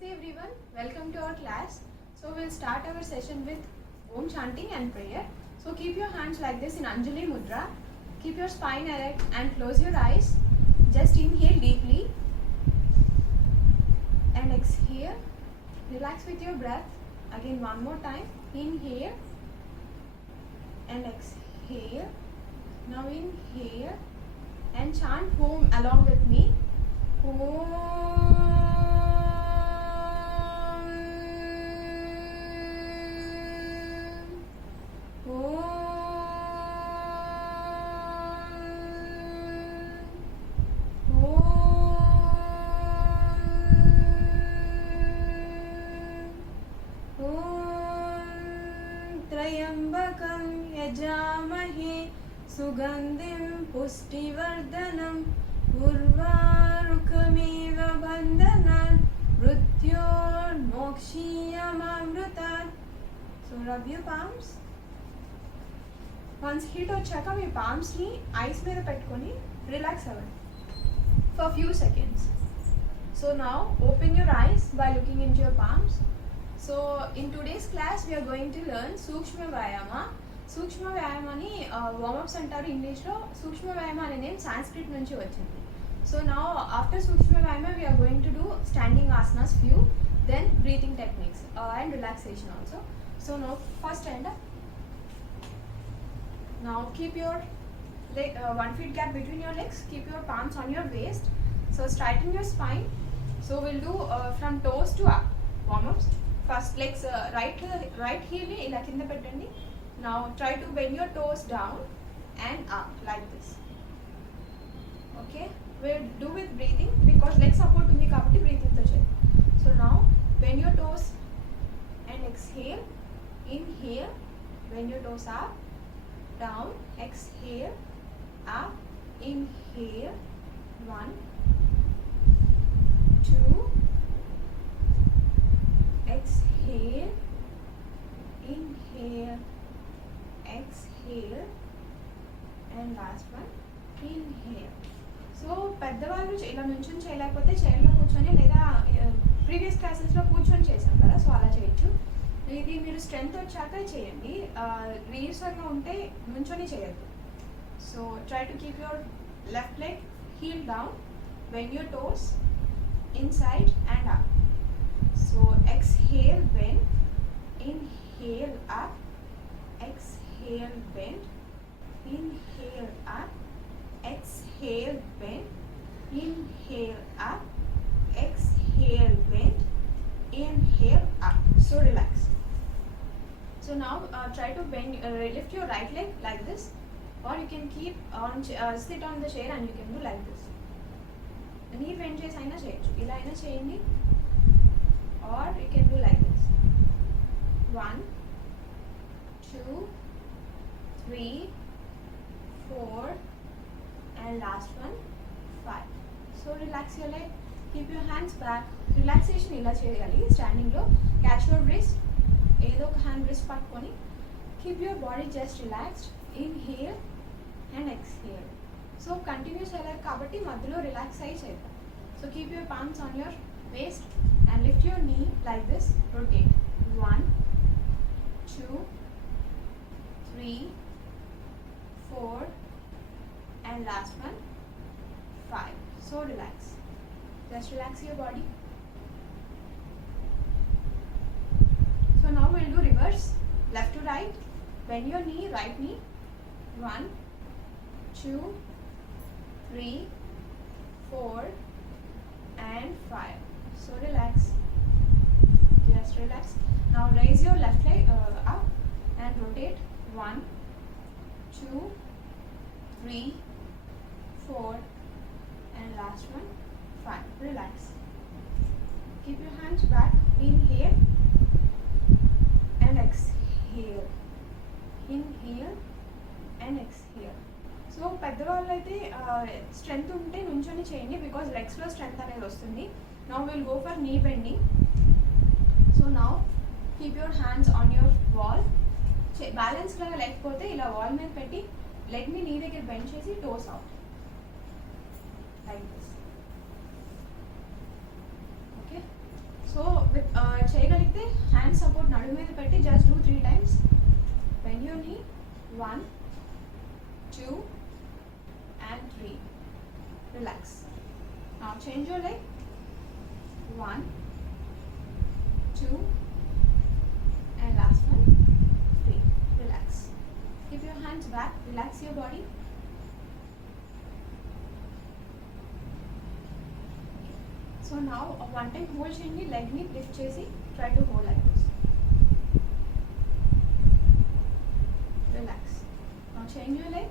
Namaste everyone, welcome to our class. So we'll start our session with Om chanting and prayer. So keep your hands like this in Anjali Mudra. Keep your spine erect and close your eyes. Just inhale deeply and exhale. Relax with your breath. Again one more time. Inhale and exhale. Now inhale and chant Om along with me. Om. त्र्यंबकं यजामहे सुगंधिं पुष्टिवर्धनम् उर्वारुकमिव बन्धनान् मृत्योर्मोक्षीयमामृतात्. So rub your palms. Once heat వచ్చాక మీ palms ని ఐస్ మీద పెట్టుకొని రిలాక్స్ అవ్వండి for few seconds. So now open your eyes by looking into your palms. So in today's class we are going to learn Sukshma Vyayama. సూక్ష్మ వ్యాయామాన్ని వార్మప్స్ అంటారు ఇంగ్లీష్లో. సూక్ష్మ వ్యాయామం అనే నేమ్ సాంస్క్రిట్ నుంచి వచ్చింది. సో నా ఆఫ్టర్ సూక్ష్మ వ్యాయామ we are going to do standing asanas few, then breathing techniques and relaxation also. So no first and now keep your 1 feet gap between your legs. Keep your palms on your waist. So straighten your spine. So we'll do from toes to up warm ups. First legs right heel ni ila kinda pettandi. Now try to bend your toes down and up like this. Okay, we'll do with breathing because leg support undi kabatti breathing tho cheyali. So now bend your toes and exhale. Inhale, bend your toes up, down, exhale, up, inhale, 1, 2, exhale, inhale, exhale, and last one, inhale. So పెద్దవాళ్ళు ఇలా నుంచొని చేయలేకపోతే చైర్లో కూర్చొని లేదా ప్రీవియస్ క్లాసెస్లో కూర్చొని చేసాం కదా, సో అలా చేయొచ్చు. ఇది మీరు స్ట్రెంగ్త్ వచ్చాక చేయండి. రీసర్గా ఉంటే నుంచొని చేయొద్దు. So try to keep your left leg heel down, bend your toes inside and up. So exhale bend, inhale up, exhale bend, inhale up, exhale bend, inhale up, exhale bend, inhale up. So relax. So now try to bend, lift your right leg like this, or you can keep on sit on the chair and you can do like this. Knee bend chesi aina cheyochu, ila aina cheyandi, or you can do like this. 1, 2, 3, 4, and last one 5. So relax your leg, keep your hands back. Relaxation ila cheyali standing lo. Catch your wrist, ఏదో ఒక hand wrist పట్టుకొని keep your body just relaxed. Inhale and exhale. So continue చేయలేదు కాబట్టి మధ్యలో రిలాక్స్ అయ్యి చేద్దాం. So keep your palms on your waist and lift your knee like this. Rotate 1, 2, 3, 4, and last one 5. So relax. Just relax your body. So now we'll do reverse, left to right. Bend your knee, right knee. 1, 2, 3, 4, and 5. So relax. Just relax. Now raise your left leg up and rotate 1, 2, 3, 4, and last one 5. Relax. Keep your hands back. Inhale and exhale. Inhale and exhale. So పెద్దవాళ్ళు అయితే స్ట్రెంగ్త్ ఉంటే నుంచొని చేయండి బికాజ్ లెగ్స్లో స్ట్రెంగ్త్ అనేది వస్తుంది. Now will go for నీ bending. So now keep your hands on your wall. Balance లాగా లేకపోతే ఇలా వాల్ మీద పెట్టి లెగ్ని నీ దగ్గర బెండ్ చేసి toes out like this. Okay, so hand support నడుము మీద పెట్టి just do 3 times. Bend your knee. 1, 2 and 3. Relax. Now change your leg. 1, 2 and last one, 3. Relax. Keep your hands back. Relax your body. So now one time hold చేయండి, లెగ్ ని లిఫ్ట్ చేసి try to hold like this. Relax. Now change your leg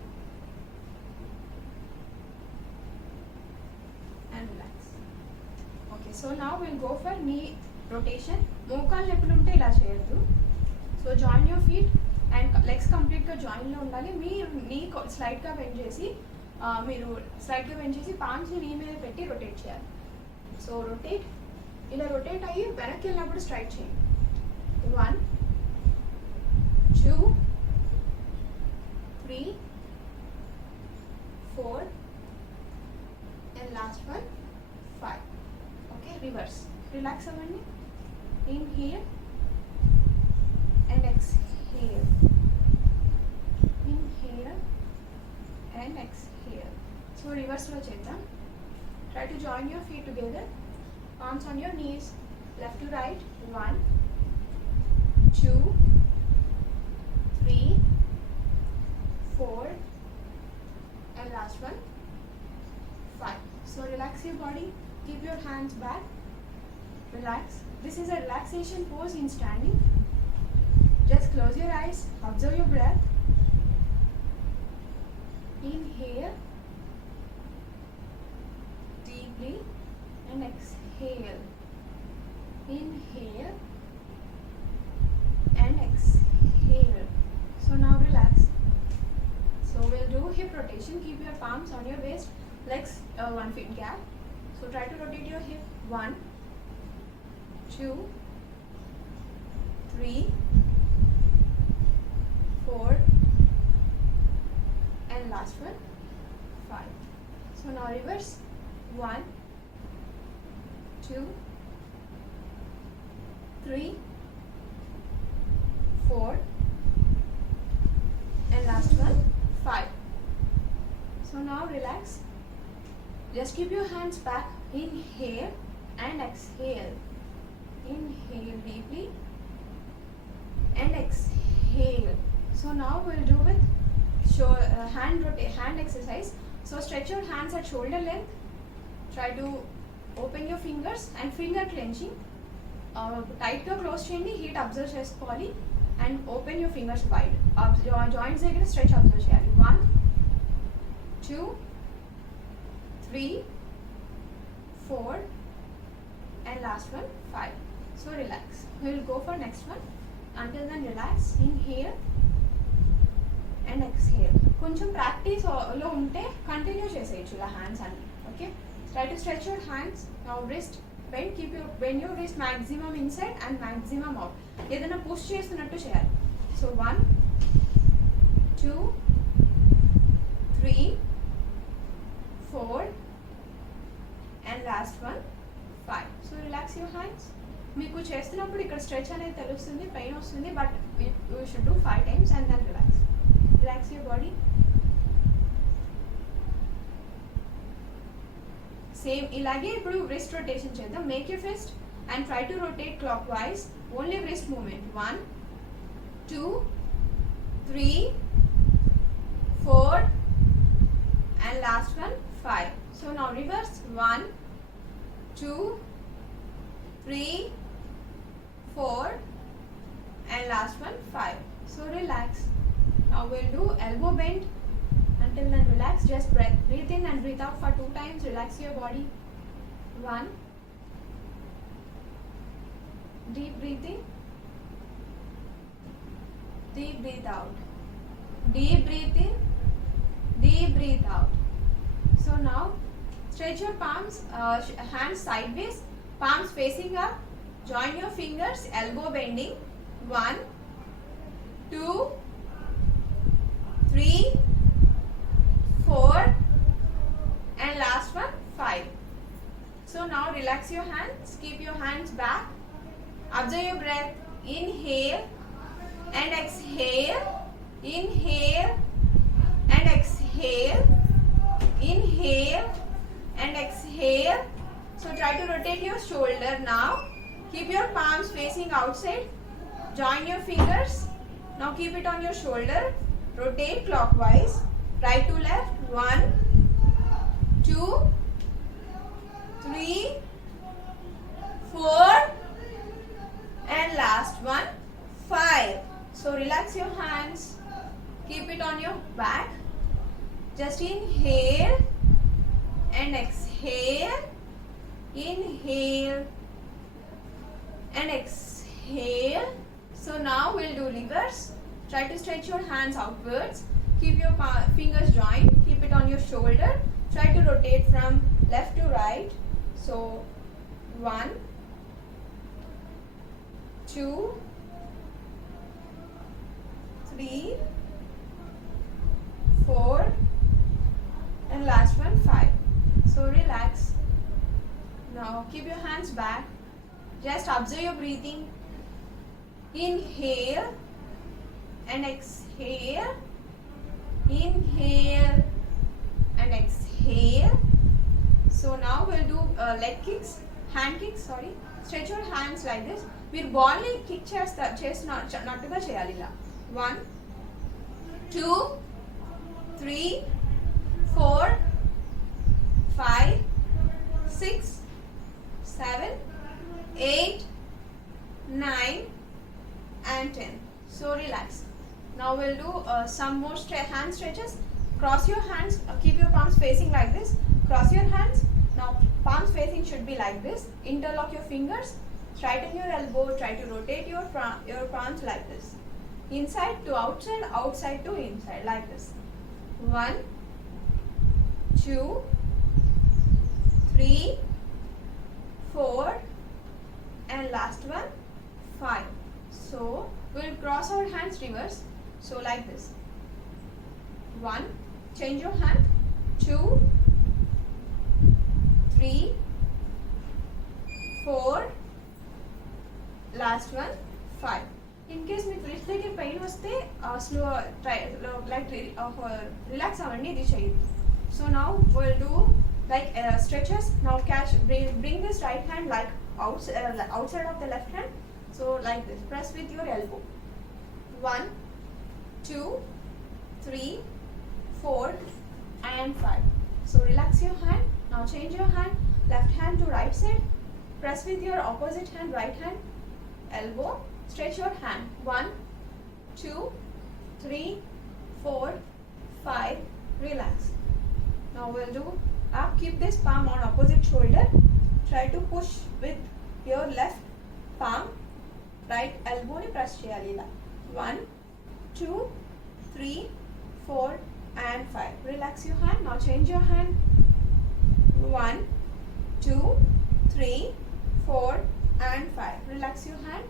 and relax. Okay, so now we'll go for knee rotation. మోకాళ్ళు ఎప్పుడు ఉంటే ఇలా చేయొద్దు. So join your feet and legs కంప్లీట్గా జాయిన్లో ఉండాలి. మీ నీ స్లైడ్గా బెండ్ చేసి పామ్స్ని నీ మీద పెట్టి రొటేట్ చేయాలి. సో రొటేట్, ఇలా రొటేట్ అయ్యి వెనక్కి వెళ్ళినప్పుడు స్ట్రైట్ చేయండి. 1, 2, 3, 4 and last one 5. Okay, reverse. Relax అవ్వండి. Inhale and exhale. Inhale and exhale. So reverse లో చేద్దాం. Try to join your feet together. Arms on your knees, left to right. 1, 2, 3, 4 and last one 5. So relax your body. Keep your hands back. Relax. This is a relaxation pose in standing. Just close your eyes. Observe your breath. Inhale deeply and exhale. Inhale and exhale. So now relax. So we'll do hip rotation. Keep your palms on your waist, legs 1 feet gap. So try to rotate your hip. 1, 2, 3, 4 and last one 5. So now reverse. 1, 2, 3, 4 and last one 5. So now relax. Just keep your hands back. Inhale and exhale. Inhale deeply and exhale. So now we'll do with hand exercise. So stretch your hands at shoulder length. Try to open your fingers and finger clenching. Tight గా క్లోజ్ చేయండి, heat observe చేసుకోవాలి and open your fingers wide. Joints దగ్గర stretch observe చేయాలి. 1, 2, 3, 4 and last one 5. So relax. We will go for next one. Until then relax. Inhale and exhale. కొంచెం ప్రాక్టీస్ లో ఉంటే కంటిన్యూ చేసేయచ్చు ఇలా హ్యాండ్స్ అన్ని. Okay, try to stretch your hands. Now wrist bend. Bend your wrist maximum inside and maximum out. ఏదైనా పుష్ చేస్తున్నట్టు చేయాలి. So 1, 2, 3, 4 and last one 5. So relax your hands. మీకు చేస్తున్నప్పుడు ఇక్కడ స్ట్రెచ్ అనేది తెలుస్తుంది, పెయిన్ వస్తుంది, but you should do 5 times and then relax. Relax your body. Same ఇలాగే ఇప్పుడు wrist rotation చేద్దాం. Make your fist and try to rotate clockwise. Only wrist movement. 1, 2, 3, 4 and last one 5. So now reverse. 1, 2, 3, 4 and last one 5. So relax. Now we'll do elbow bend. Until then relax. Just breathe in and breathe out for 2 times. Relax your body. 1, deep breathing, deep breathe out, deep breathe in, deep breathe out. So now stretch your palms, hands sideways, palms facing up. Join your fingers, elbow bending. 1, 2, 3, 4 and last one 5. So now relax your hands, keep your hands back, observe your breath. inhale and exhale, inhale and exhale, inhale and exhale. So try to rotate your shoulder now. Keep your palms facing outside. Join your fingers. Now keep it on your shoulder. Rotate clockwise. Right to left. 1, 2, 3, 4 and last one 5. So relax your hands. Keep it on your back. Just inhale and exhale. Inhale and exhale. So now we'll do reverse. Try to stretch your hands outwards. Keep your fingers joined. Keep it on your shoulder. Try to rotate from left to right. So 1, 2, 3, 4 and last one 5. So relax. Now keep your hands back. Just observe your breathing. Inhale and exhale. Inhale and exhale. So now we'll do leg kicks, hand kicks, sorry. Stretch your hands like this. మీరు బాల్ ని కిక్ చేసినట్టుగా చేయాలి ఇలా. 1, 2, 3, 4, 5, 6, 7, 8, 9 and 10. So relax. Now we'll do some more hand stretches. Cross your hands. Keep your palms facing like this. Cross your hands. Now palms facing should be like this. Interlock your fingers. Straighten your elbow. Try to rotate your palms like this. Inside to outside, outside to inside like this. 1, 2, 3, 4 and last one 5. So we'll cross our hands reverse. So like this. 1, change your hand. 2, 3, 4, last one 5. In case మీకు రిస్ట్ దగ్గర పెయిన్ వస్తే slow like relax అవ్వండి, ఇది చేయొద్దు. So now we'll do like stretches. Now catch, bring this right hand like outside of the left hand. So like this. Press with your elbow. 1, 2, 3, 4 and 5. So relax your hand. Now change your hand. Left hand to right side. Press with your opposite hand, right hand, elbow. Stretch your hand. 1, 2, 3, 4, 5. Relax. Now we'll do up. Keep this palm on opposite shoulder. Try to push with your left palm. Right elbow ni press cheyali ila. 1, 2, 3, 4 and 5. Relax your hand. Now change your hand. 1, 2, 3, 4 and 5. Relax your hand.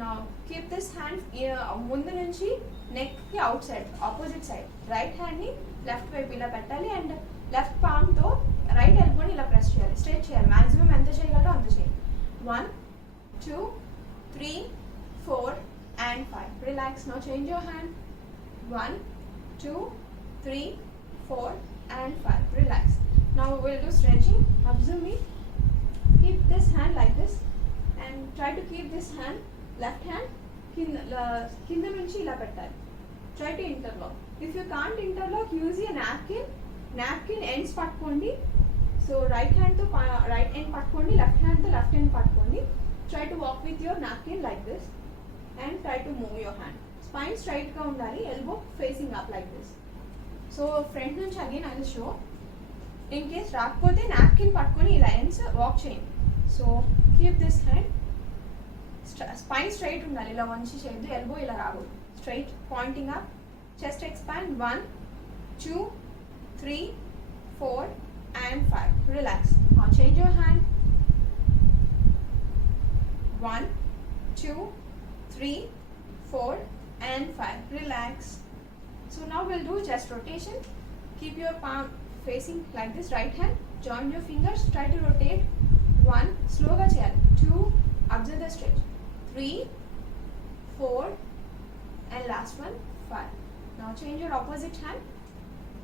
Now keep this hand ముందు నుంచి నెక్ కి out side opposite side. Right hand ని లెఫ్ట్ వైపు ఇలా పెట్టాలి and left palm తో రైట్ ఎల్బోని ఇలా ప్రెస్ చేయాలి, స్ట్రెచ్ చేయాలి. మాక్సిమం ఎంత చేయగలరో అంత చేయండి. 1, 2, 3, 4 and 5. Relax. Now change your hand. 1, 2, 3, 4 and 5. Relax. Now we'll do stretching. Observe me. Keep this hand like this and try to keep this hand, left hand, కింద నుంచి ఇలా పెట్టాలి. Try to interlock. If you can't interlock, use a napkin. Napkin ends పట్టుకోండి. So right hand తో right end పట్టుకోండి, left hand తో left end పట్టుకోండి. Try to walk with your napkin like this and try to move your hand. Spine straight గా ఉండాలి, elbow facing up like this. So front నుంచి again I will show. In case రాకపోతే napkin పట్టుకొని ఇలా ends walk చేయండి. So keep this hand. Spine straight ఉండాలి, ఇలా వంచి చేయొద్దు, elbow ఇలా రాకూడదు. Straight pointing up. Chest expand. 1, 2, 3, 4 and 5. Relax. Now change your hand. 1, 2, 3, 4 and 5. Relax. So now we'll do chest rotation. Keep your palm facing like this. Right hand. Join your fingers. Try to rotate. 1, slow ga cheyali. 2, observe the stretch. 3, 4, and last one 5. Now change your opposite hand,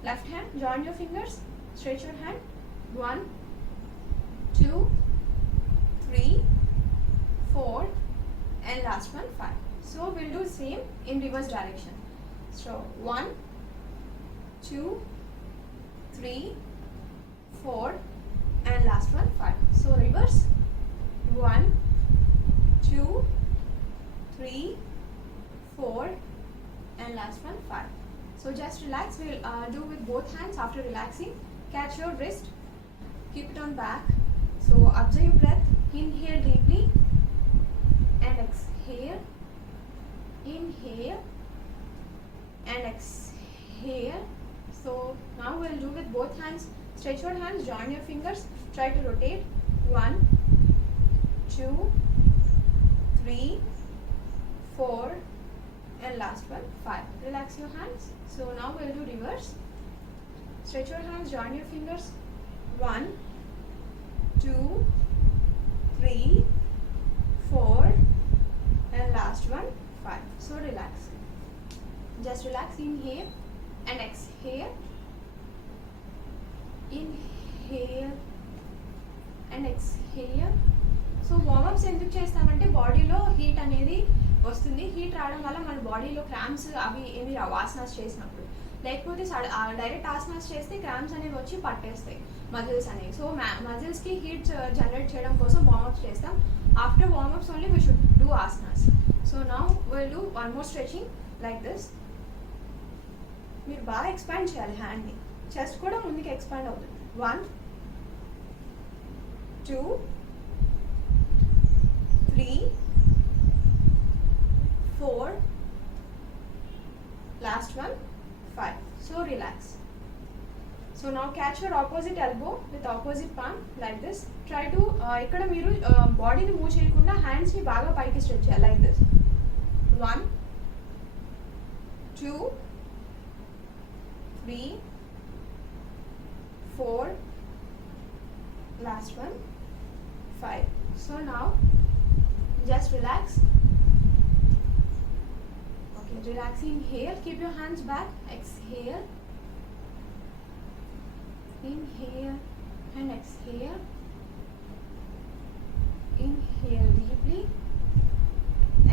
left hand, join your fingers, stretch your hand, 1, 2, 3, 4, and last one 5. So we'll do same in reverse direction. So 1, 2, 3, 4, and last one 5. So reverse, 1, 2, 3, 4, and last one 5. So just relax. We'll do with both hands. After relaxing, catch your wrist, keep it on back. So observe your breath. Inhale deeply and exhale. Inhale and exhale. So now we'll do with both hands. Stretch your hands, join your fingers, try to rotate. 1, 2, 3, 4, and last one 5. Relax your hands. So now we'll do reverse. Stretch your hands, join your fingers. 1, 2, 3, 4, and last one 5. So relax. Just relax. Inhale and exhale. Inhale and exhale. So warm-ups ఎందుకు చేస్తామంటే బాడీలో హీట్ అనేది వస్తుంది. హీట్ రావడం వల్ల మన బాడీలో క్రాంప్స్ అవి ఏమి రావు ఆసనాస్ చేసినప్పుడు. లేకపోతే డైరెక్ట్ ఆసనాస్ చేస్తే క్రాంప్స్ అనేవి వచ్చి పట్టేస్తాయి మజిల్స్ అనేవి. సో మజిల్స్కి హీట్ జనరేట్ చేయడం కోసం వార్మప్స్ చేస్తాం. After warm-ups only we should do asanas. So now will do one more stretching like this. మీరు బాగా ఎక్స్పాండ్ చేయాలి హ్యాండ్ని. చెస్ట్ కూడా ముందుకు ఎక్స్పాండ్ అవుతుంది. 1, 2, 3, 4, last one 5. So relax. So now catch your opposite elbow with opposite palm like this. Try to ikkada meeru body ni move cheyakunda hands ni baga paiki stretch cheyali like this. 1, 2, 3, 4, last one 5. So now just relax. Okay, relax. Inhale, keep your hands back. Exhale. Inhale and exhale. Inhale deeply.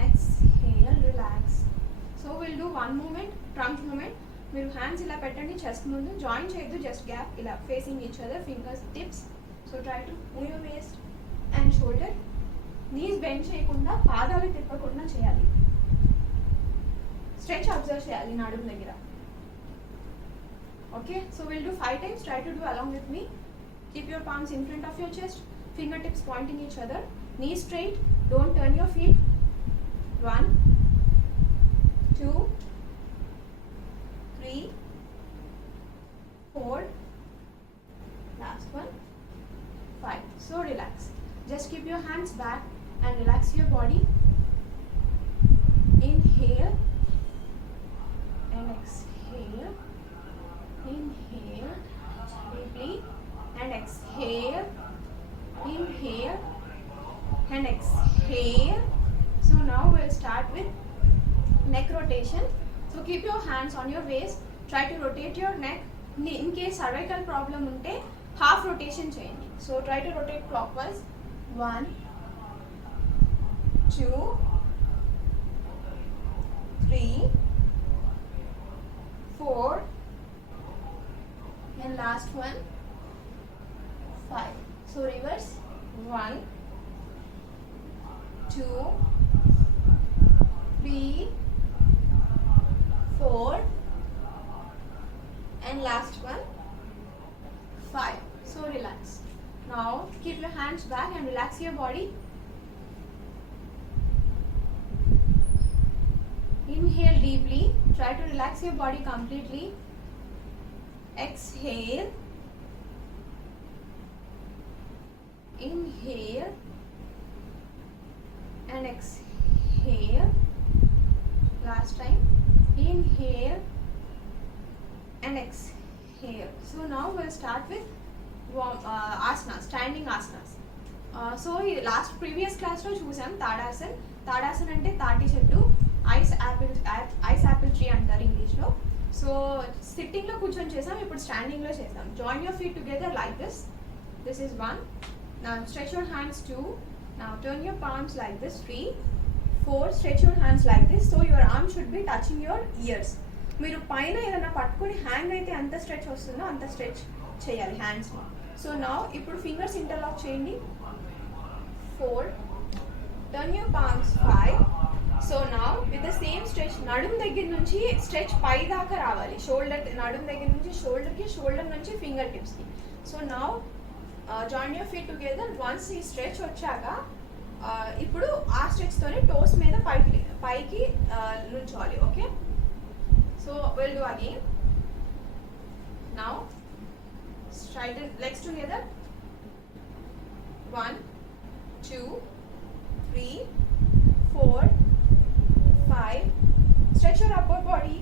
Exhale, relax. So we'll do one movement, trunk movement. మీరు hands ఇలా పెట్టండి chest ముందు, join చేయొద్దు, just gap ఇలా facing each other, fingers tips. So try to move your waist and shoulder. Knees bend చేయకుండా, పాదాలు తిప్పకుండా చేయాలి. స్ట్రెచ్ అబ్జర్వ్ చేయాలి నడుము దగ్గర. Okay, so will do 5 times. Try to do along with me. Keep your palms in front of your chest, fingertips pointing each other, knees straight, don't turn your feet. 1, 2, 3, 4, last one 5. So relax. Just keep your hands back and relax your body. Inhale and exhale. Inhale deeply and exhale. Inhale and exhale. So now we'll start with neck rotation. So keep your hands on your waist. Try to rotate your neck. In case cervical problem unte half rotation cheyandi. So try to rotate clockwise. 1, 2, 3, 4, and last one 5. So reverse. 1, 2, 3, 4, and last one 5. So relax. Now keep your hands back and relax your body. Inhale deeply. Try to relax your body completely. Exhale. Inhale and exhale. Last time. Inhale and exhale. So now we'll start with asanas, standing asanas. So last previous class lo chusam tadasana. Tadasana ante తాటి చెట్టు. Ice Apple tree అంటారు ఇంగ్లీష్లో. సో సిట్టింగ్లో కూర్చొని చేసాం, ఇప్పుడు స్టాండింగ్లో చేసాం. Join your feet together like this. This is 1. Now stretch your hands 2. Now turn your palms like this 3. 4. Stretch your hands like this. So your arm should be touching your ears. మీరు పైన ఏదైనా పట్టుకొని హ్యాంగ్ అయితే ఎంత స్ట్రెచ్ వస్తుందో అంత స్ట్రెచ్ చేయాలి హ్యాండ్స్ని. సో నా ఇప్పుడు ఫింగర్స్ ఇంటర్లాక్ చేయండి. 4. Turn your palms 5. సో నా విత్ ద సేమ్ స్ట్రెచ్ నడుము దగ్గర నుంచి స్ట్రెచ్ పై దాకా రావాలి. షోల్డర్ నడుము దగ్గర నుంచి షోల్డర్కి, షోల్డర్ నుంచి ఫింగర్ టిప్స్కి. సో నా join your feet together. Once ఈ స్ట్రెచ్ వచ్చాక ఇప్పుడు ఆ స్ట్రెచ్తోనే టోస్ మీద పైకి నుంచోవాలి. Okay, so will do again. Now straighten legs together. 1 2 3 4 5. Stretch your upper body.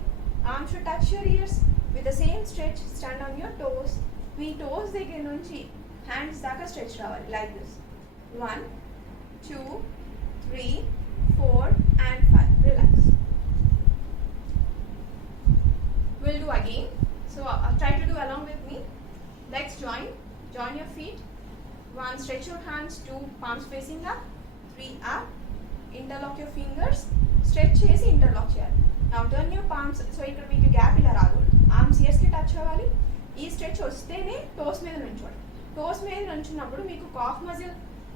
Arms should touch your ears. With the same stretch, stand on your toes. మీ టోస్ దగ్గర నుంచి హ్యాండ్స్ దాకా స్ట్రెచ్ రావాలి లైక్ దిస్. 1 2 3 4 and 5. Relax. We'll do again. So try to do along with me. Legs join your feet. 1. Stretch your hands. 2. Palms facing up. 3. Up. Interlock your fingers. Stretch చేసి interlock చేయాలి. Now turn your palms. So ఇక్కడ మీకు గ్యాప్ ఇలా రాకూడదు. ఆర్మ్స్ ఇయర్స్కి touch అవ్వాలి. ఈ స్ట్రెచ్ వస్తేనే టోస్ మీద నుంచోండి. టోస్ మీద నుంచున్నప్పుడు మీకు కాఫ్ మజిల్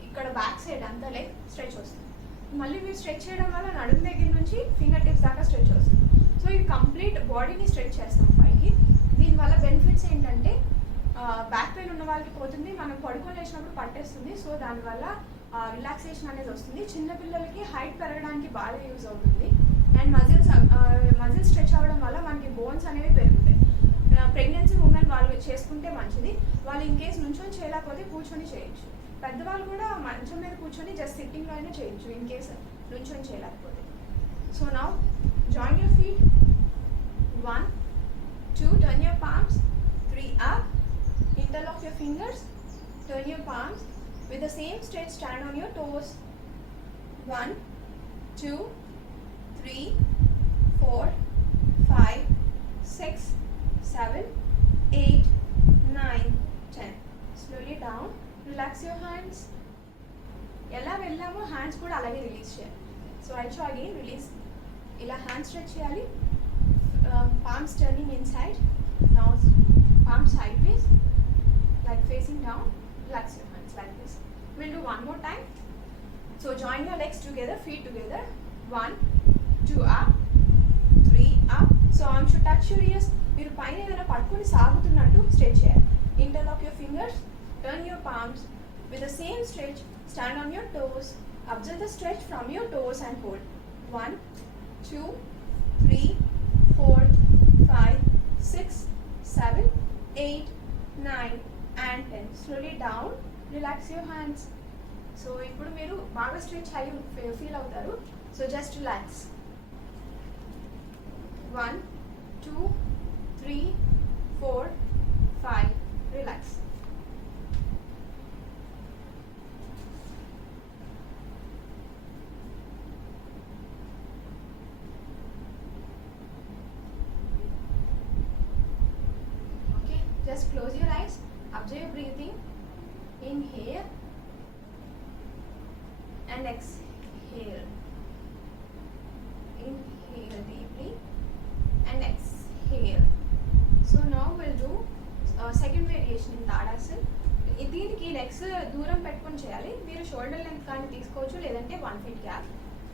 ఇక్కడ బ్యాక్ సైడ్ అంతా లైక్ స్ట్రెచ్ వస్తుంది. మళ్ళీ మీరు స్ట్రెచ్ చేయడం వల్ల నడుము దగ్గర నుంచి ఫింగర్ టిప్స్ దాకా స్ట్రెచ్ వస్తుంది. సో ఇది కంప్లీట్ బాడీని స్ట్రెచ్ చేస్తాం పైకి. దీనివల్ల బెనిఫిట్స్ ఏంటంటే బ్యాక్ పెయిన్ ఉన్న వాళ్ళకి పోతుంది, మనం పడుకొని లేచినప్పుడు పట్టేస్తుంది. సో దానివల్ల రిలాక్సేషన్ అనేది వస్తుంది. చిన్నపిల్లలకి హైట్ పెరగడానికి బాగా యూజ్ అవుతుంది. అండ్ మజిల్స్ స్ట్రెచ్ అవ్వడం వల్ల మనకి బోన్స్ అనేవి పెరుగుతాయి. ప్రెగ్నెన్సీ ఉమెన్ వాళ్ళు చేసుకుంటే మంచిది. వాళ్ళు ఇన్ కేస్ నుంచొని చేయలేకపోతే కూర్చొని చేయొచ్చు. పెద్దవాళ్ళు కూడా మంచం మీద కూర్చొని జస్ట్ సిట్టింగ్లో అయినా చేయొచ్చు ఇన్ కేస్ నుంచొని చేయలేకపోతే. So now join your feet. 1 2. Turn your palms. 3. Up. Interlock your fingers. Turn your palms. With the same stretch, stand on your toes. 1 2 3 4 5 6 7 8 9 10. Slowly down. Relax your hands. ఎలా వెళ్ళామో హ్యాండ్స్ కూడా అలాగే రిలీజ్ చేయాలి. So I again release. ఇలా hand stretch చేయాలి. Palms turning inside. Now palms sideways, like facing down. Relax your hands like this. We'll do one more time. So join your legs together, feet together. 1 2 up. 3 up. So arms should touch your ears. మీరు పైన ఏదైనా పట్టుకొని సాగుతున్నట్టు స్ట్రెచ్ చేయాలి. Interlock your fingers. Turn your palms. With the same stretch, stand on your toes. Observe the stretch from your toes and hold. 1 2 3 4 5 6 7 8 9 and 10. Slowly down. Relax your hands. So ఇప్పుడు మీరు బాగా స్ట్రెచ్ అయ్యి ఫీల్ అవుతారు. So just relax. 1 2 3 4 5. Relax. Just close your eyes. Observe your breathing. Inhale and exhale. Inhale deeply and exhale. So now we'll do second variation in Tadasana. దీనికి లెగ్స్ దూరం పెట్టుకొని చేయాలి. మీరు షోల్డర్ లెంత్ కానీ తీసుకోవచ్చు, లేదంటే 1 feet gap.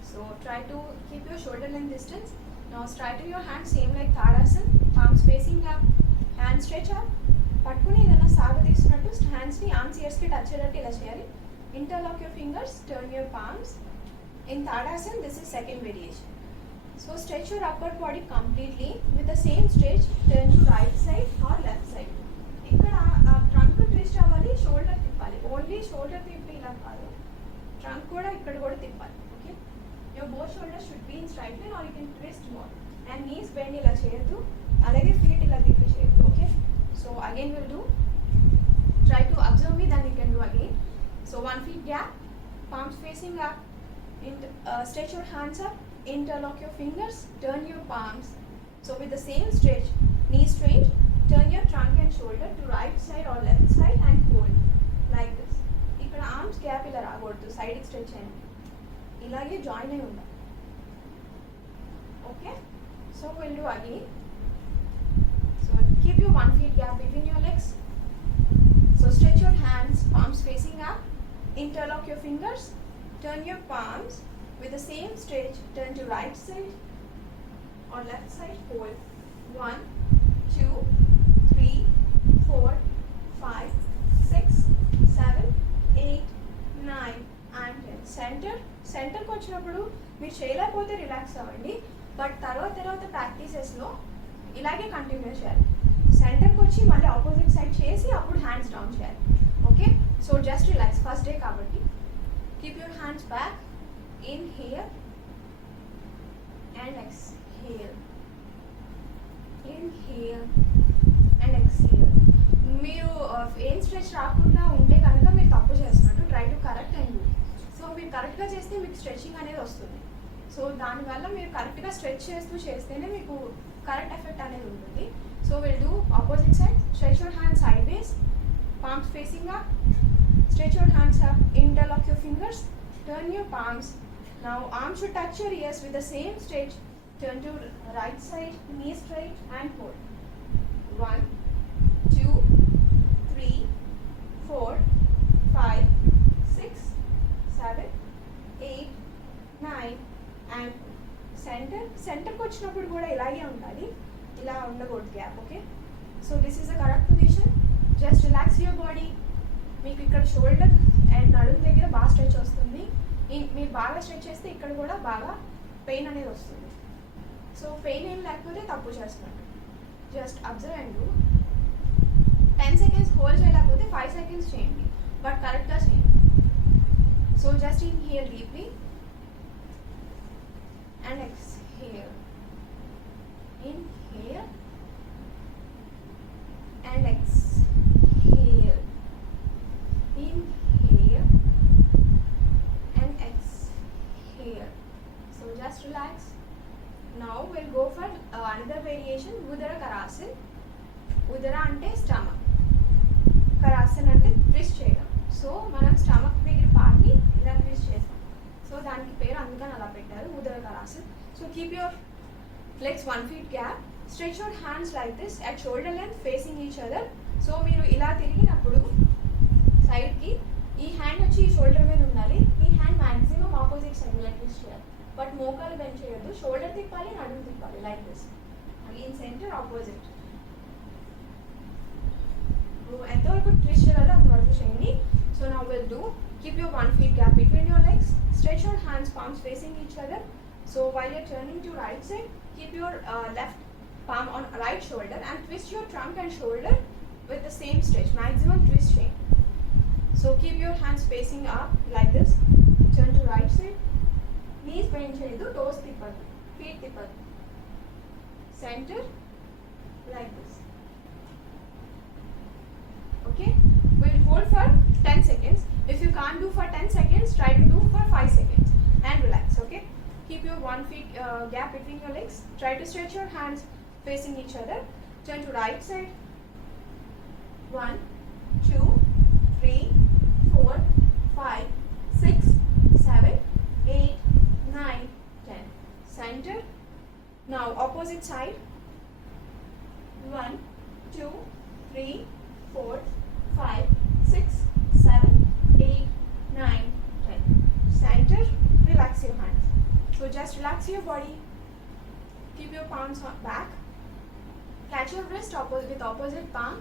So try to keep your shoulder length distance. Now straighten your hands same like Tadasana. Palms facing up. Hand stretch up. పట్టుకుని ఏదైనా సాగదీస్తున్నట్టు హ్యాండ్స్ని ఆర్మ్స్ ఇయర్స్కి టచ్ అయ్యేటట్టు ఇలా చేయాలి. Interlock your fingers. Turn your palms. In Tadasan this is second variation. So stretch your upper body completely. With the same stretch turn to right side or left side. ఇక్కడ trunk twist అవ్వాలి, షోల్డర్ తిప్పాలి. Only shoulder తిప్పి ఇలా కాదు, trunk కూడా ఇక్కడ కూడా తిప్పాలి. Okay, your both shoulder should be in straight line or you can twist more. And knees bend ఇలా చేయొద్దు, అలాగే ఫీట్ ఇలా తిప్పి చేయొద్దు. Okay, so again we'll do, try to observe me, then you can do again. So 1 feet gap, palms facing up, stretch your hands up, interlock your fingers, turn your palms. So with the same stretch, knee straight, turn your trunk and shoulder to right side or left side and hold like this. ఇక్కడ arms gap ఇలా రాకూడదు, side stretch అయ్యింది, ఇలాగే జాయిన్ అయి ఉండాలి. Okay, so we'll do again. So keep your 1 feet gap between your legs. So stretch your hands, palms facing up, interlock your fingers, turn your palms. With the same stretch, turn to right side or left side, hold 1, 2, 3, 4, 5, 6, 7, 8, 9 and 10. సెంటర్కి వచ్చినప్పుడు మీరు చేయలేకపోతే రిలాక్స్ అవ్వండి, బట్ తర్వాత ప్రాక్టీసెస్లో ఇలాగే కంటిన్యూ చేయాలి. సెంటర్కి వచ్చి మళ్ళీ ఆపోజిట్ సైడ్ చేసి అప్పుడు హ్యాండ్స్ డౌన్ చేయాలి. Okay, so just relax, first day కాబట్టి. Keep your hands back, inhale and exhale, inhale and exhale. మీరు ఏం స్ట్రెచ్ రాకుండా ఉంటే కనుక మీరు తప్పు చేస్తున్నట్టు, try to correct and do. So మీరు కరెక్ట్గా చేస్తే మీకు స్ట్రెచింగ్ అనేది వస్తుంది. సో దానివల్ల మీరు కరెక్ట్గా స్ట్రెచ్ చేస్తేనే మీకు కరెక్ట్ ఎఫెక్ట్ అనేది ఉంటుంది. So will do opposite side. Stretch your hand side ways, palms facing up, stretch your hands up, interlock your fingers, turn your palms. Now arms should touch your ears with the same stretch. Turn to right side, knee straight and hold. 1, 2, 3, 4, 5, 6, 7, 8, 9 and సెంటర్కి వచ్చినప్పుడు కూడా ఇలాగే ఉండాలి, ఇలా ఉండకూడదు gap. Okay, so this is the correct position. Just relax your body. మీకు ఇక్కడ shoulder and నడుము దగ్గర బాగా స్ట్రెచ్ వస్తుంది. మీరు బాగా స్ట్రెచ్ చేస్తే ఇక్కడ కూడా బాగా పెయిన్ అనేది వస్తుంది. సో పెయిన్ ఏం లేకపోతే తప్పు చేస్తున్నాను. Just observe and 10 seconds hold చేయలేకపోతే 5 seconds చేయండి, బట్ కరెక్ట్గా చేయండి. So just inhale deeply and exhale, inhale and exhale, inhale and exhale. So just relax. Now we'll go for another variation, Udara Karasana. Udara ante stomach, Karasana ante twist cheyadam. So manam stomach దగ్గర పార్ట్ని ఇలా ట్విస్ట్ చేస్తాం. సో దానికి పేరు అందుకని అలా పెట్టారు, ఉదర కరాసన్. So keep your legs 1 feet gap, stretch your hands like this at shoulder length facing each other. So మీరు ఇలా తిరిగినప్పుడు సైడ్కి ఈ హ్యాండ్ వచ్చి ఈ షోల్డర్ మీద ఉండాలి, ఈ హ్యాండ్ మ్యాక్సిమం ఆపోజిట్ సైడ్ ఇలా ట్విస్ట్ చేయాలి, బట్ మోకాలు బెండ్ చేయొద్దు, షోల్డర్ తిప్పాలి, నడుము తిప్పాలి like this. Again centre opposite. ఎంతవరకు ట్విస్ట్ చేయాలో అంతవరకు చేయండి. So now will do. Keep your 1 feet gap between your legs. Stretch your hands, palms facing each other. So while you're turning to right side, keep your left palm on right shoulder and twist your trunk and shoulder with the same stretch. Maximum twist chain. So keep your hands facing up like this. Turn to right side. Knees bend cheyadu, toes tippadu, feet tippadu. Center like this. Okay? We'll hold for 10 seconds. If you can't do for 10 seconds, try to do for 5 seconds and relax. Okay, keep your 1 feet gap between your legs. Try to stretch your hands facing each other. Turn to right side. 1, 2, 3, 4, 5, 6, 7, 8, 9, 10. Center. Now opposite side. 1, 2, 3, 4, 5, 6, 7, 8, 9, 10. Center. Relax your hands. So just relax your body. Keep your palms back. Catch your wrist with opposite palm.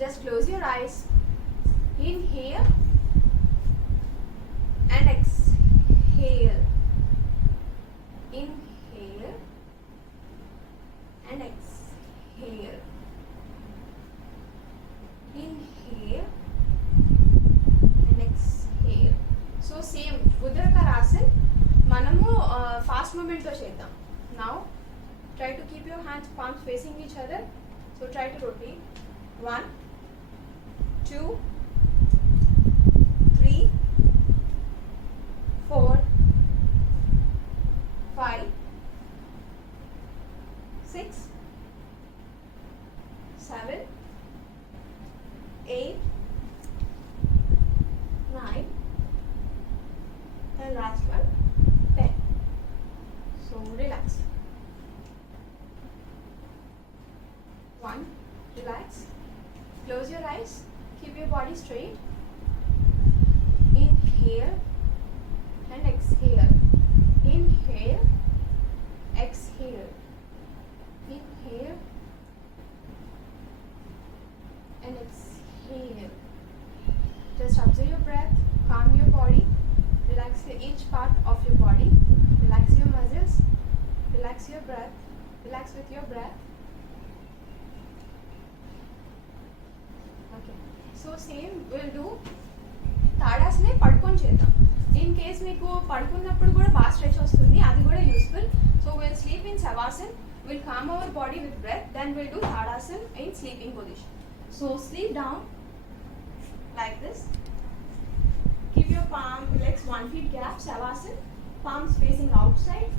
Just close your eyes. Inhale and exhale. Inhale and exhale. Inhale and exhale. So same Udara Karasana మనము fast movement తో చేద్దాం. Now try to keep your hands palms facing each other. So try to rotate. 1, 2, 3, 4, and last one 10. So relax. 1, relax, close your eyes, keep your body straight, inhale and exhale, inhale, exhale, inhale and exhale. Just observe your breath, calm your body, relax each part of your body, relax your muscles, relax your breath, relax with your breath. Okay, so same we'll do తాడాసనే పడుకొని చేద్దాం. In case మీకు పడుకున్నప్పుడు కూడా బాగా స్ట్రెచ్ వస్తుంది, అది కూడా useful. So will sleep in Shavasan, will calm our body with breath, then will do Tadasan in sleeping position. So sleep down like this. Keep your legs 1 feet gap, Shavasana, palms facing outside.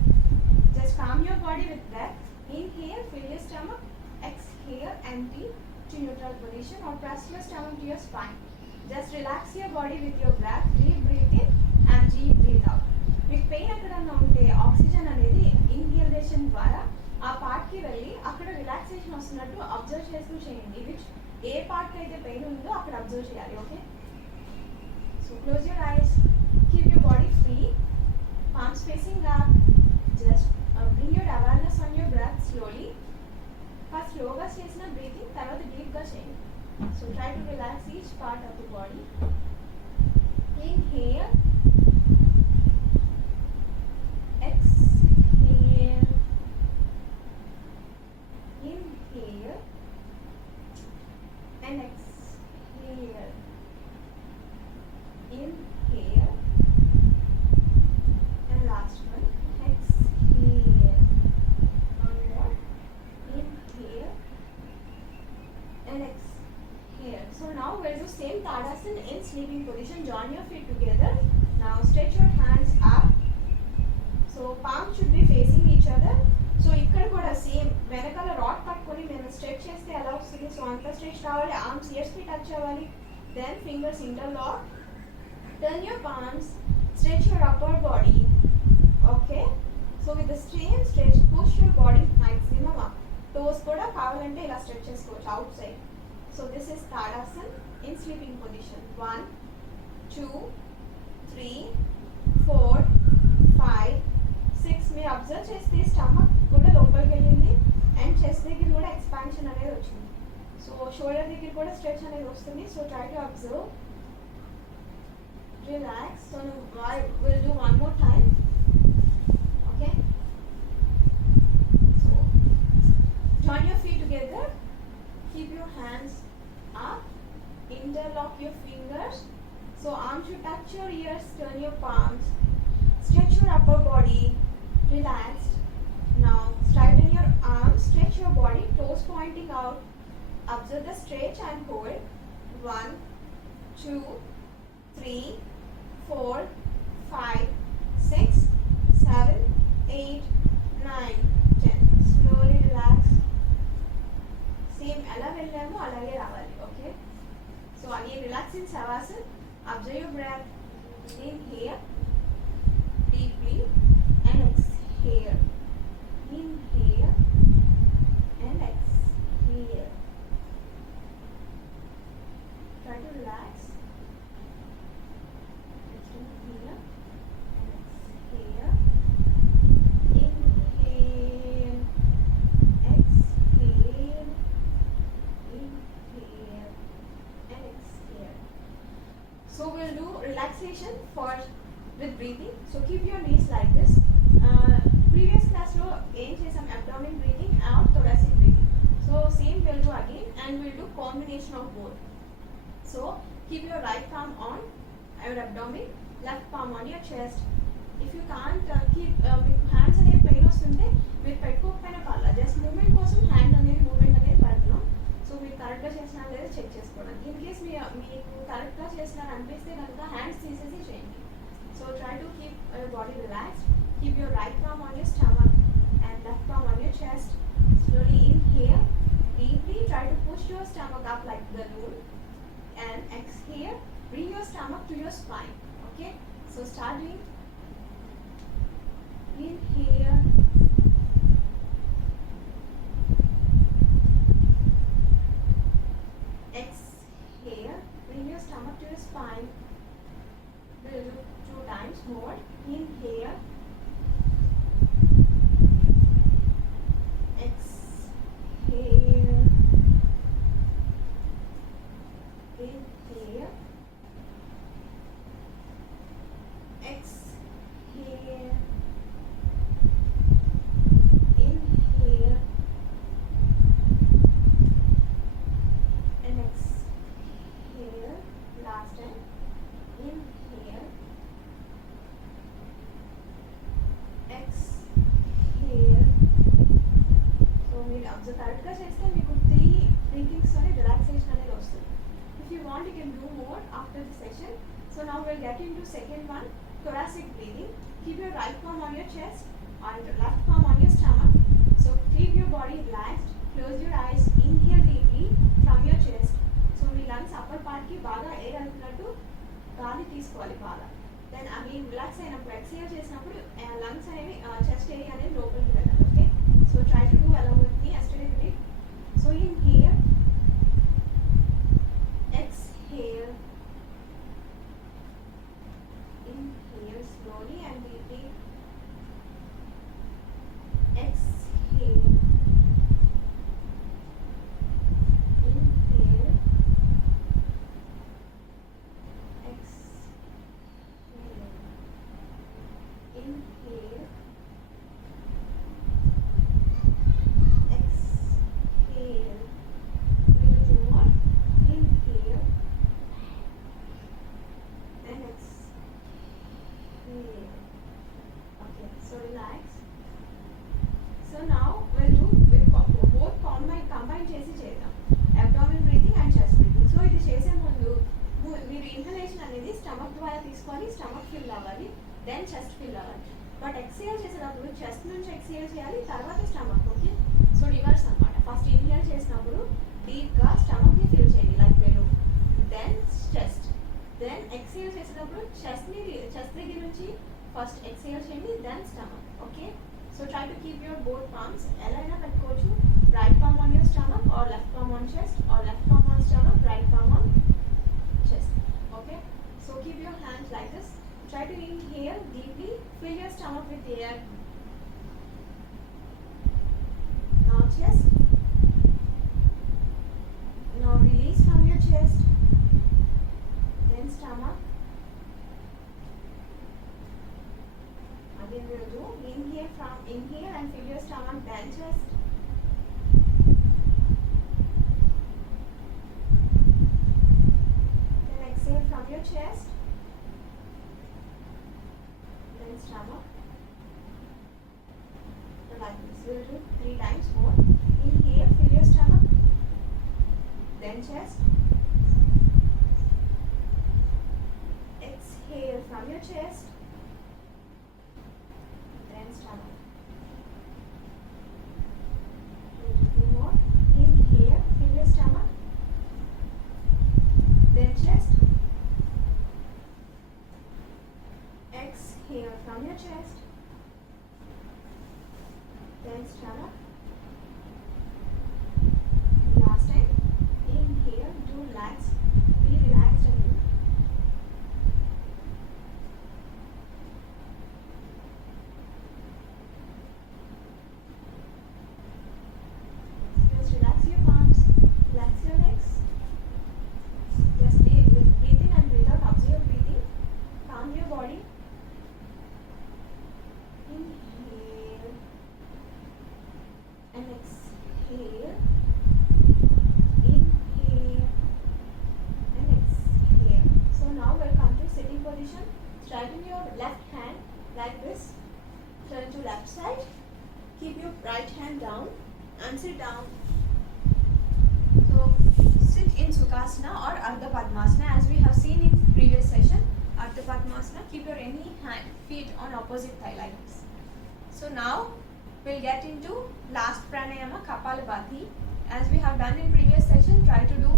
Just calm your body with breath. Inhale, fill your stomach. Exhale, empty to neutral position or press your stomach to your spine. Just relax your body with your breath. Deep breathe in and deep breathe out. మీకు పెయిన్ ఎక్కడన్నా ఉంటే ఆక్సిజన్ అనేది ఇన్హేలేషన్ ద్వారా ఆ పార్ట్కి వెళ్ళి అక్కడ రిలాక్సేషన్ వస్తున్నట్టు అబ్జర్వ్ చేస్తూ చేయండి. విచ్ ఏ పార్ట్ అయితే పెయిన్ ఉందో అక్కడ అబ్జర్వ్ చేయాలి. Okay, so close your eyes, keep your body free, palms facing up. Just bring your awareness on your breath slowly. First స్లోగా చేసిన బ్రీతింగ్, తర్వాత డీప్గా చేయండి. So try to relax each part of the body. Inhale, exhale, inhale and exhale, inhale and last one, exhale. One more, inhale and exhale. So now we'll do same Tadasana in sleeping position. Join your feet together. Now stretch your hands up. So palms should be facing each other. So ఇక్కడ కూడా సేమ్ వెనకాల రాడ్ పట్టుకొని మేము స్ట్రెచ్ చేస్తే ఎలా వస్తుంది. సో అంత స్ట్రెచ్ రావాలి, ఆర్మ్స్ ఇయర్స్కి టచ్ అవ్వాలి. Then fingers interlock, turn your palms, stretch your upper body. Okay, so with the same stretch push your body maximum up. Toes కూడా కావాలంటే ఇలా స్ట్రెచ్ చేసుకోవచ్చు outside. So this is Tadasana in sleeping position. 1, 2, 3, 4, 5, 6. మీరు అబ్జర్వ్ చేస్తే స్టమక్ కూడా లోపలికి వెళ్ళింది and chest దగ్గర కూడా ఎక్స్పాన్షన్ అనేది వచ్చింది. సో షోల్డర్ దగ్గర కూడా స్ట్రెచ్ అనేది వస్తుంది. So try to observe, relax. So will do one more time. Okay, so join your feet together, keep your hands up, interlock your fingers. So arms should touch your ears, turn your palms, stretch your upper body, relaxed. Now straighten your arms, stretch your body, toes pointing out. Observe the stretch and hold. 1, 2, 3, 4, 5, 6, 7, 8, 9, 10. Slowly relax. Same ఎలా వెళ్ళామో అలాగే రావాలి. Okay, so again relax in Savasana. Observe your breath. Inhale deeply and exhale. Inhale and exhale. Try to relax. Inhale and exhale. Inhale, exhale, inhale and exhale. So we'll do relaxation for with breathing. So keep your knees like this. Previous class lo ఏం చేసాం, abdomen breathing and thoracic breathing. So same we'll do again and we'll do combination of both. So keep your right palm on your abdomen, left palm on your chest. If you can't keep మీకు హ్యాండ్స్ అనేది పెయిన్ వస్తుంటే మీరు పెట్టుకోకపోయినా పర్లేదు, just moment కోసం హ్యాండ్ అనేది మూమెంట్ అనేది పెడుతున్నాం. సో మీరు కరెక్ట్గా చేసినా లేదా చెక్ చేసుకోవడానికి. ఇన్ కేస్ మీకు కరెక్ట్గా చేసినారు అనిపిస్తే కనుక హ్యాండ్స్ తీసేసి చేయండి. So try to keep your body relaxed. Keep your right palm on your stomach and left palm on your chest. Slowly inhale deeply. Try to push your stomach up like balloon. And exhale. Bring your stomach to your spine. Okay. So start doing Inhale. Exhale. Inhale. Exhale. Inhale. And exhale. Last time. Inhale. Exhale. So మీరు అబ్జర్వ్ కరెక్ట్గా చేస్తే మీకు 3 breathings తోనే రిలాక్సేషన్ అనేది వస్తుంది. If you want, you can do more after the session. So now we'll get into second one, thoracic breathing. Keep your right palm on your chest and left palm on your stomach. So keep your body relaxed. Close your eyes. Inhale deeply from your chest. So me lungs upper పార్ట్కి బాగా ఎయిర్ వెళ్తున్నట్టు గాలి తీసుకోవాలి బాగా. దెన్ అవి రిలాక్స్ అయినప్పుడు ఎక్సైల్ చేసినప్పుడు లంగ్స్ అనేవి చెస్ట్ ఏరియా అనేది లోపలికి వెళ్ళాలి. Okay, so try to do along with me yesterday. So inhale. Exhale. Inhale slowly and deeply. Exhale. Inhale. Exhale. Inhale. Exhale. We'll do two more. Inhale. And exhale. Okay, so relax. So now we'll do with both combine చేసి చేద్దాం. Abdomen breathing and chest breathing. So ఇది చేసే ముందు మీరు ఇన్హలేషన్ అనేది stomach ద్వారా తీసుకోవాలి, stomach fill అవ్వాలి, దెన్ చెస్ట్ ఫిల్ అవ్వాలి. బట్ ఎక్సేల్ చేసేటప్పుడు చెస్ట్ నుంచి ఎక్సేల్ చేయాలి, తర్వాత స్టమక్. ఓకే, సో రివర్స్ అనమాట. ఫస్ట్ ఇన్హేల్ చేసినప్పుడు డీప్గా స్టమక్ని ఫిల్ చేయండి like balloon, then chest. Then exhale చేసేటప్పుడు చెస్ట్ దగ్గర నుంచి ఫస్ట్ ఎక్సేల్ చేయండి, then stomach. Okay, so try to keep your both palms ఎలా అయినా పెట్టుకోవచ్చు. Right palm on your stomach or left palm on chest or left palm on stomach, right palm on chest. Okay, so keep your hands like this. Try to inhale deeply, fill your stomach with air. Now chest. Now release from your chest, then stomach. Again we'll do inhale and fill your stomach, then chest. Exhale from your chest, then stomach. Like this, we'll do 3 times more. Inhale, fill your stomach, then chest. Exhale from your chest, then stomach. We'll do 2 more. Inhale, fill your stomach, then chest. Exhale from your chest, then stomach. Last time. Inhale, do relax, be relaxed again. Just relax your palms, relax your legs. Just breathe in and breathe out. Observe breathing. Calm your body. Inhale and exhale. Inhale and exhale. So now we'll come to sitting position. Straighten your left hand like this. Turn to left side. Keep your right hand down and sit down. So sit in Sukhasana or Ardha Padmasana as we have seen in previous session. Ardha Padmasana, keep your any feet on opposite thigh like this. So now we'll get into last pranayama, Kapalabhati. As we have done in previous session, try to do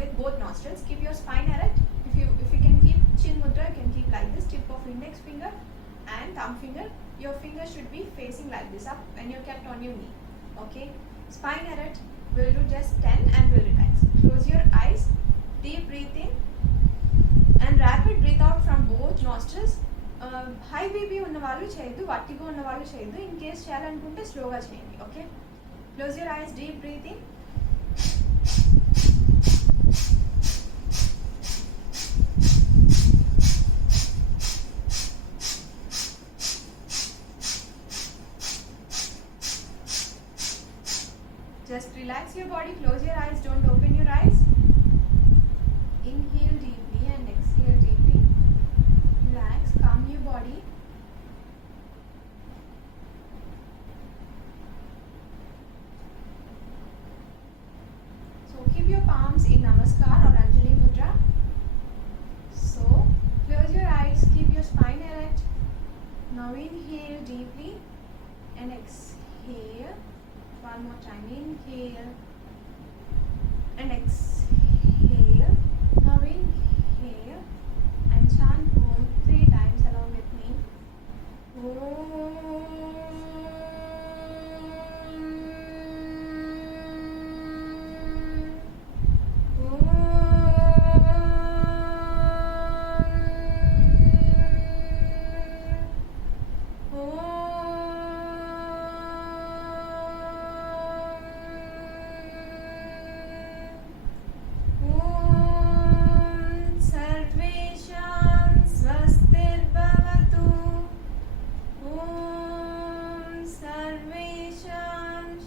with both nostrils. Keep your spine erect. If you can keep chin mudra, you can keep like this. Tip of index finger and thumb finger. Your fingers should be facing like this up when you're kept on your knee. Okay, spine erect. We'll do just 10 and we'll relax. Close your eyes. Deep breathe in and rapid breathe out from both nostrils. High BP ఉన్న వాళ్ళు చేయొద్దు, వర్టిగో ఉన్న వాళ్ళు చేయొద్దు. In case చేయాలనుకుంటే స్లోగా చేయండి. Okay, close your eyes, deep breathing. Just relax your body, close your eyes, don't open your eyes. Inhale deeply and exhale deeply. Relax, calm your body. So keep your palms in Namaskar or Anjali Mudra. So close your eyes, keep your spine erect. Now inhale deeply and exhale. One more time, inhale and exhale. Now inhale and chant Om 3 times along with me.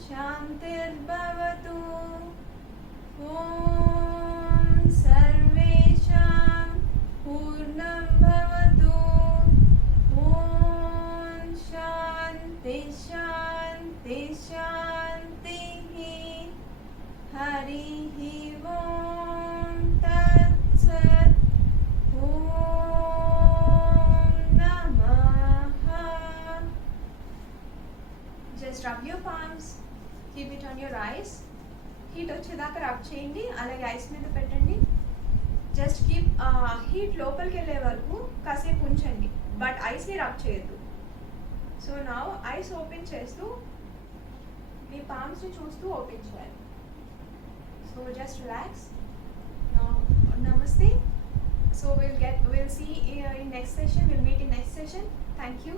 शान्तिर्भवतु। ॐ सर्वेषां पूर्णं भवतु। ॐ शान्ति शान्ति शान्तिः। हरिः ॐ तत्सत्। Just rub your palms, keep it on your eyes. Heat వచ్చేదాకా రబ్ చేయండి, అలాగే ఐస్ మీద పెట్టండి. జస్ట్ కీప్ హీట్ లోపలికి వెళ్ళే వరకు కాసేపు ఉంచండి, బట్ ఐస్ని రబ్ చేయొద్దు. సో నా ఐస్ ఓపెన్ చేస్తూ మీ పామ్స్ని చూస్తూ ఓపెన్ చేయాలి. So just relax. నమస్తే. So we'll see in next session. We'll meet in next session. Thank you.